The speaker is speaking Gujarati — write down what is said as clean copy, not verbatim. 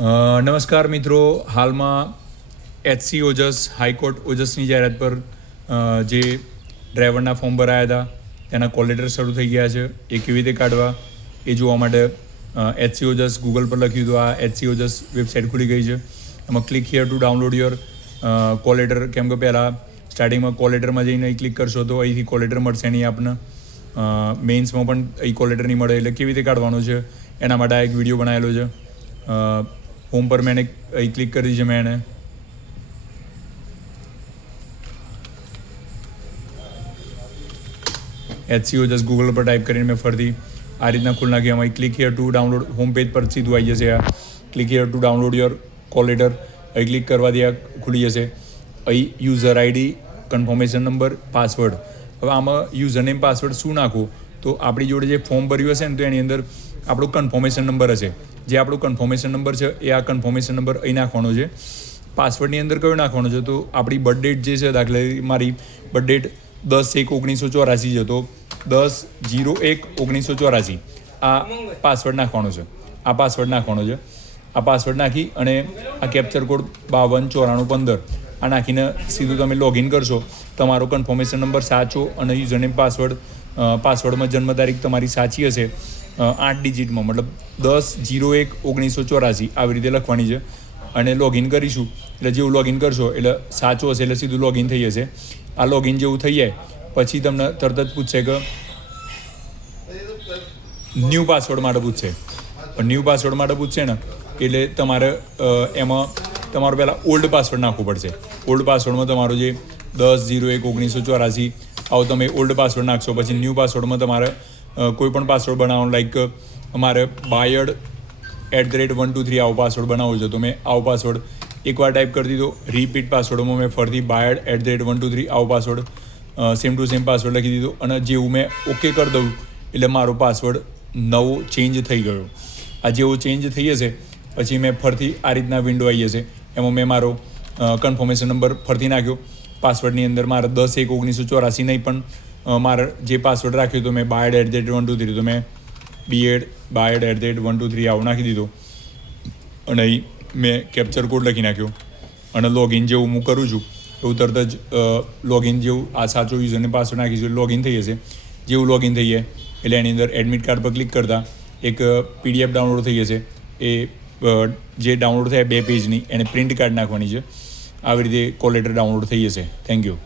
નમસ્કાર મિત્રો, હાલમાં HC ઓજસ હાઈકોર્ટ ઓજસની જાહેરાત પર જે ડ્રાઈવરના ફોર્મ ભરાયા હતા તેના કોલ લેટર શરૂ થઈ ગયા છે. એ કેવી રીતે કાઢવા એ જોવા માટે HC ઓજસ ગૂગલ પર લખ્યું હતું. આ HC ઓજસ વેબસાઇટ ખુલી ગઈ છે. એમાં click here two download your call letter, કેમ કે પહેલાં સ્ટાર્ટિંગમાં કોલ લેટરમાં જઈને અહીં ક્લિક કરશો તો અહીંથી કોલ લેટર મળશે નહીં આપને. મેઇન્સમાં પણ અહીં કોલ લેટર નહીં મળે, એટલે કેવી રીતે કાઢવાનો છે એના માટે આ એક વિડીયો બનાવેલો છે. હોમ પર મેં અહીં ક્લિક કરી છે. મેં એને HC ઓજસ ગૂગલ પર ટાઈપ કરીને મેં ફરતી આ રીતના ખુલ નાખી. એમાં click here two download, home page પર સીધું આવી જશે. આ click here two download your call letter અહીં ક્લિક કરવાથી આ ખુલી જશે. અહીં user ID, confirmation number, password. હવે આમાં યુઝર નેમ પાસવર્ડ શું નાખવું? તો આપણી જોડે જે ફોર્મ ભર્યું હશે ને તો એની અંદર આપણો કન્ફર્મેશન નંબર હશે. જે આપણો કન્ફર્મેશન નંબર છે એ આ કન્ફર્મેશન નંબર અહીં નાખવાનો છે. પાસવર્ડની અંદર કયો નાખવાનો છે? તો આપણી બર્થ ડેટ જે છે, દાખલા મારી બર્થ ડેટ 10/1/1984 છે, તો 10/01/1984 આ પાસવર્ડ નાખવાનો છે. આ પાસવર્ડ નાખવાનો છે. આ પાસવર્ડ નાખી અને આ કેપ્ચર કોડ 529415 આ નાખીને સીધું તમે લોગિન કરશો. તમારો કન્ફર્મેશન નંબર સાચો અને યુઝરનેમ પાસવર્ડમાં જન્મ તારીખ તમારી સાચી હશે 8 ડિજિટમાં, મતલબ 10/01/1984 આવી રીતે લખવાની છે. અને લોગિન કરીશું એટલે જેવું લોગિન કરશો એટલે સાચું હશે એટલે સીધું લોગિન થઈ જશે. આ લોગિન જેવું થઈ જાય પછી તમને તરત જ પૂછશે કે ન્યૂ પાસવર્ડ માટે પૂછશે. ન્યૂ પાસવર્ડ માટે પૂછશે ને એટલે તમારે એમાં તમારો પહેલાં ઓલ્ડ પાસવર્ડ નાખવો પડશે. ઓલ્ડ પાસવર્ડમાં તમારો જે 10/01/1984 આવો તમે ઓલ્ડ પાસવર્ડ નાખશો. પછી ન્યૂ પાસવર્ડમાં તમારે કોઈ પણ પાસવર્ડ બનાવવાનો, લાઈક અમારે bayard@123 આવો પાસવર્ડ બનાવવો છે તો મેં આવો પાસવર્ડ એકવાર ટાઈપ કરી દીધો. રિપીટ પાસવર્ડમાં મેં ફરીથી bayard@123 આવો password same to same password લખી દીધો. અને જેવું મેં ઓકે કરી દઉં એટલે મારો પાસવર્ડ નવો ચેન્જ થઈ ગયો. આ જેવો ચેન્જ થઈ જશે પછી મેં ફરીથી આ રીતના વિન્ડો આવી જશે. એમાં મેં મારો કન્ફર્મેશન નંબર ફરીથી નાખ્યો. પાસવર્ડની અંદર મારે 10/01/1984 નહીં પણ મારે જે પાસવર્ડ રાખ્યો તો મેં bayard@123 તો મેં bayard@123 આવું નાખી દીધો. અને અહીં મેં કેપ્ચર કોડ લખી નાખ્યો. અને લોગિન જેવું હું કરું છું એવું તરત જ લોગિન જેવું આ સાચો યુઝરને પાસવર્ડ નાખીશું લોગિન થઈ જશે. જેવું લોગિન થઈ જાય એટલે એની અંદર એડમિટ કાર્ડ પર ક્લિક કરતાં એક PDF ડાઉનલોડ થઈ જશે. એ જે ડાઉનલોડ થાય 2 પેજની એને પ્રિન્ટ કાઢી નાખવાની છે. આવી રીતે કોલ લેટર ડાઉનલોડ થઈ જશે. Thank you.